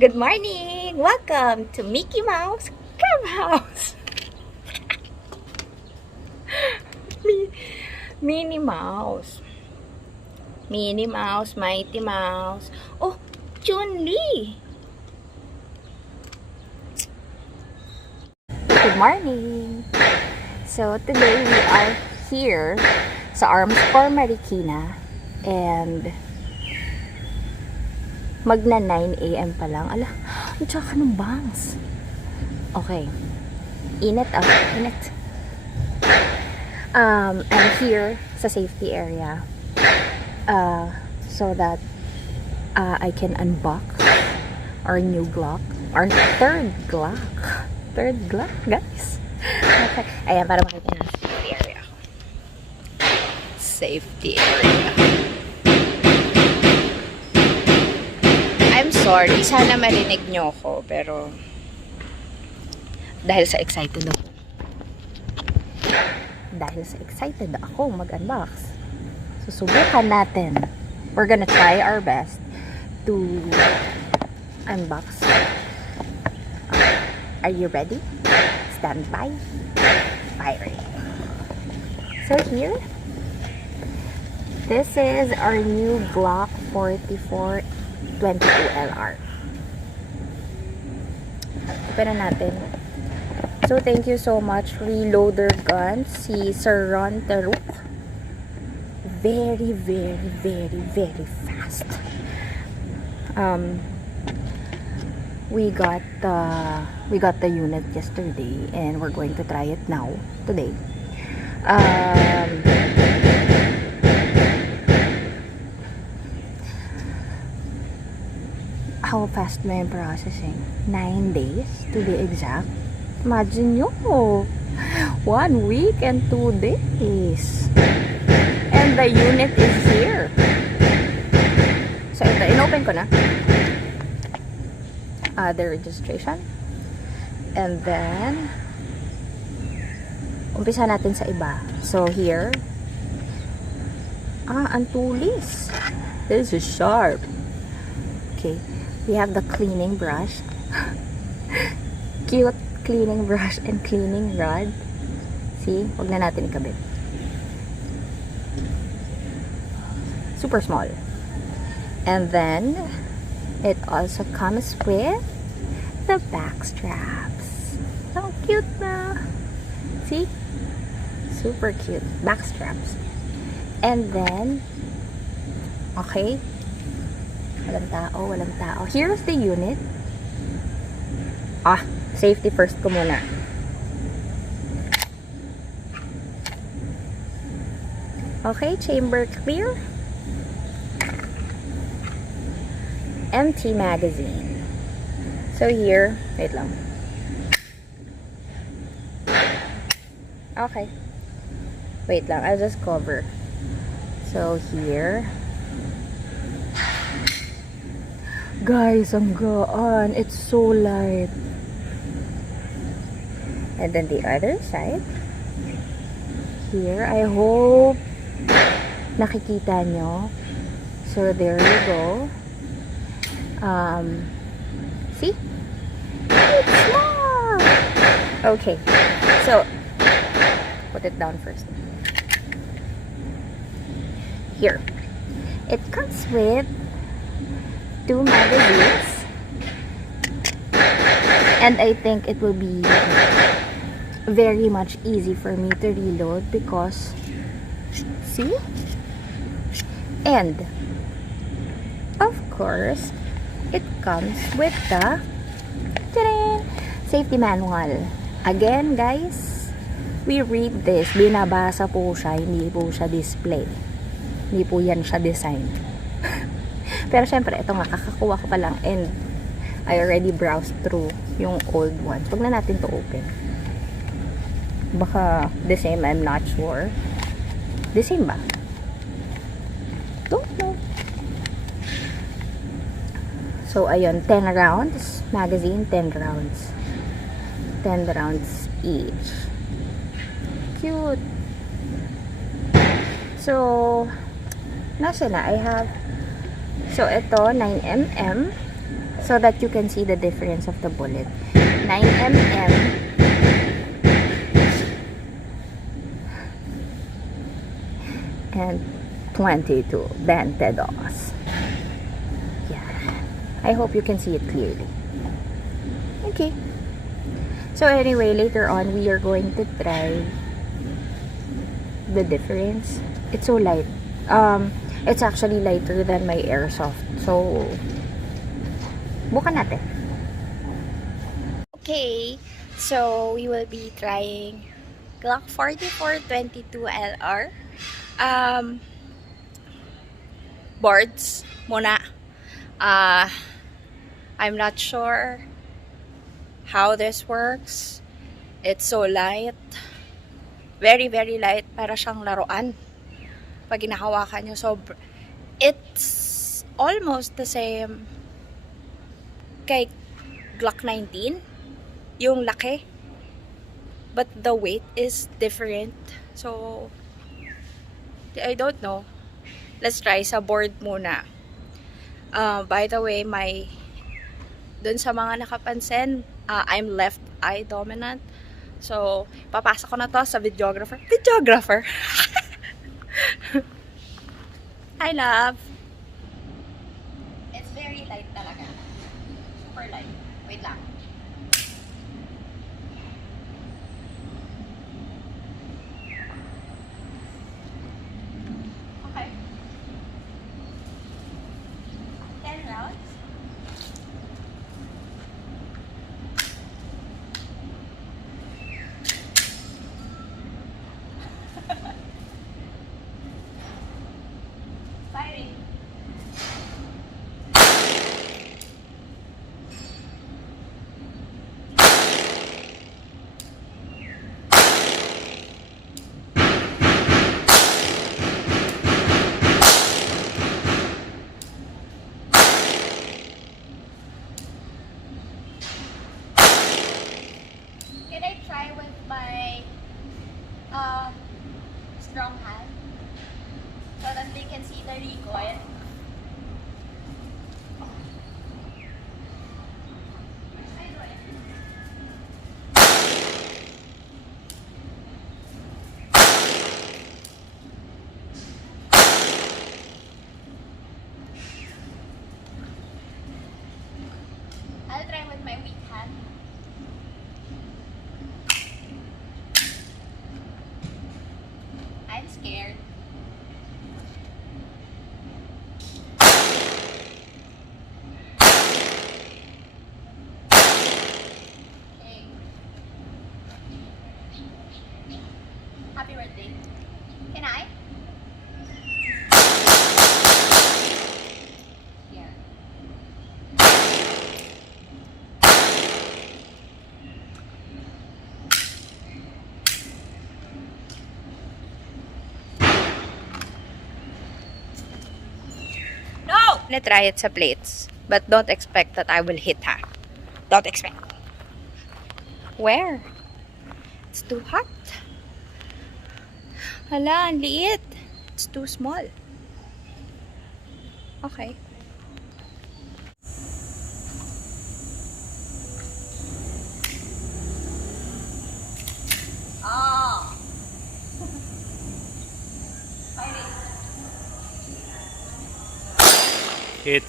Good morning! Welcome to Mickey Mouse Clubhouse! Minnie Mouse. Minnie Mouse, Mighty Mouse. Oh, Chun-Li! Good morning! So, today we are here sa Arms for Marikina and magna 9 a.m. pa lang. Ala, ang tsaka ng bangs. Okay. Init init. I'm here sa safety area so that I can unbox our new Glock. Our third Glock. Third Glock, guys. Okay. Ayan, para makita na safety area. Safety area. I'm sorry, sana marinig nyo ako, pero dahil sa excited ako mag-unbox, susubukan natin. We're gonna try our best to unbox. Are you ready? Stand by. Firing. So here, this is our new Glock 44 22 LR. Open na natin. So, thank you so much, Reloader Guns, si Sir Ron Taruc. Very, very, very, very fast. We got the unit yesterday, and we're going to try it now, today. How fast na yung processing? 9 days to be exact. Imagine nyo, 1 week and 2 days. And the unit is here. So ito, inopen ko na. The registration. And then, umpisa natin sa iba. So here, ang tulis. This is sharp. Okay. We have the cleaning brush. Cute cleaning brush and cleaning rod. See? Huwag na natin ikabit. Super small. And then, it also comes with the back straps. So cute na. See? Super cute. Back straps. And then, okay. Walang tao. Here's the unit. Safety first ko muna. Okay, chamber clear. Empty magazine. So here, wait lang. Okay. Wait lang, I'll just cover. So here, guys, ang gaan. It's so light. And then the other side. Here, I hope nakikita nyo. So, there you go. See? It's small! Okay. So, put it down first. Here. It comes with 2 magazines, and I think it will be very much easy for me to reload because, see? And of course, it comes with the safety manual. Again, guys, we read this. Binabasa po siya, hindi po siya display. Hindi po yan siya design. Pero syempre, ito nga, kakakuha ko pa lang and I already browsed through yung old ones. Huwag na natin to open. Baka the same, I'm not sure. The same ba? Don't know. So, ayun, 10 rounds. Magazine, 10 rounds. 10 rounds each. Cute. So, nasa na? I have So, ito, 9mm. So that you can see the difference of the bullet. 9mm. And 22. 22. Yeah. I hope you can see it clearly. Okay. So anyway, later on, we are going to try the difference. It's so light. It's actually lighter than my airsoft. So, bukan natin. Okay. So, we will be trying Glock 44 22 LR. Boards muna. I'm not sure how this works. It's so light. Very, very light. Para siyang laruan. Pag hinahawakan nyo. So, it's almost the same kay Glock 19. Yung laki. But the weight is different. So, I don't know. Let's try sa board muna. By the way, dun sa mga nakapansin, I'm left eye dominant. So, papasok ko na to sa videographer. Videographer! Hi, love! It's very light talaga. Super light. Wait lang. Okay. 10 rounds. Firing. Can I try with my strong hand so that they can see the recoil? I'll try with my weak hand. I'm scared. Okay. Happy birthday. Can I? Here. No! I'm gonna try it sa plates. But don't expect that I will hit her. Don't expect. Where? It's too hot. Hala, ang liit. It's too small. Okay. Ah. Hit.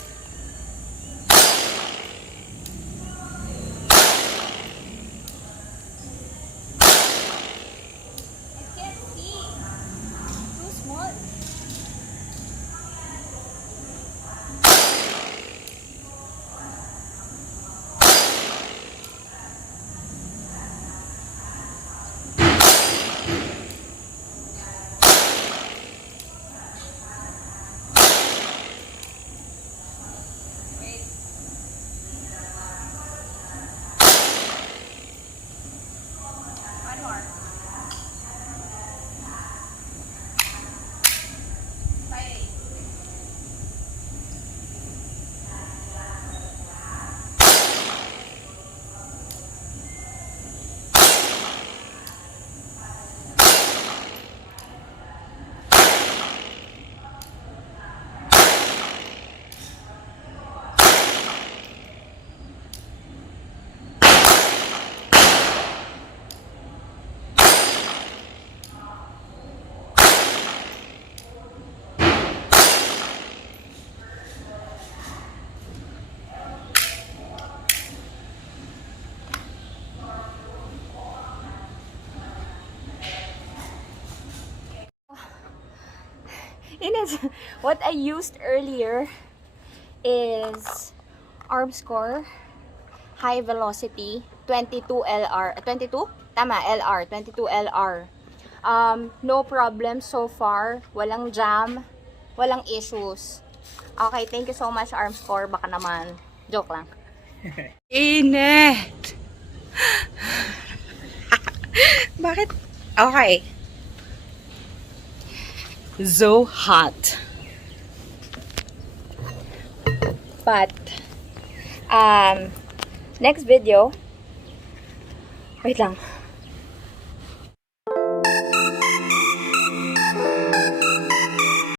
I can't see. Too small. What I used earlier is arm score, high velocity, 22 LR. 22? Tama, LR. 22 LR. No problem so far. Walang jam. Walang issues. Okay, thank you so much, arm score. Baka naman. Joke lang. Init! Bakit? Okay. So hot. But, next video, wait lang.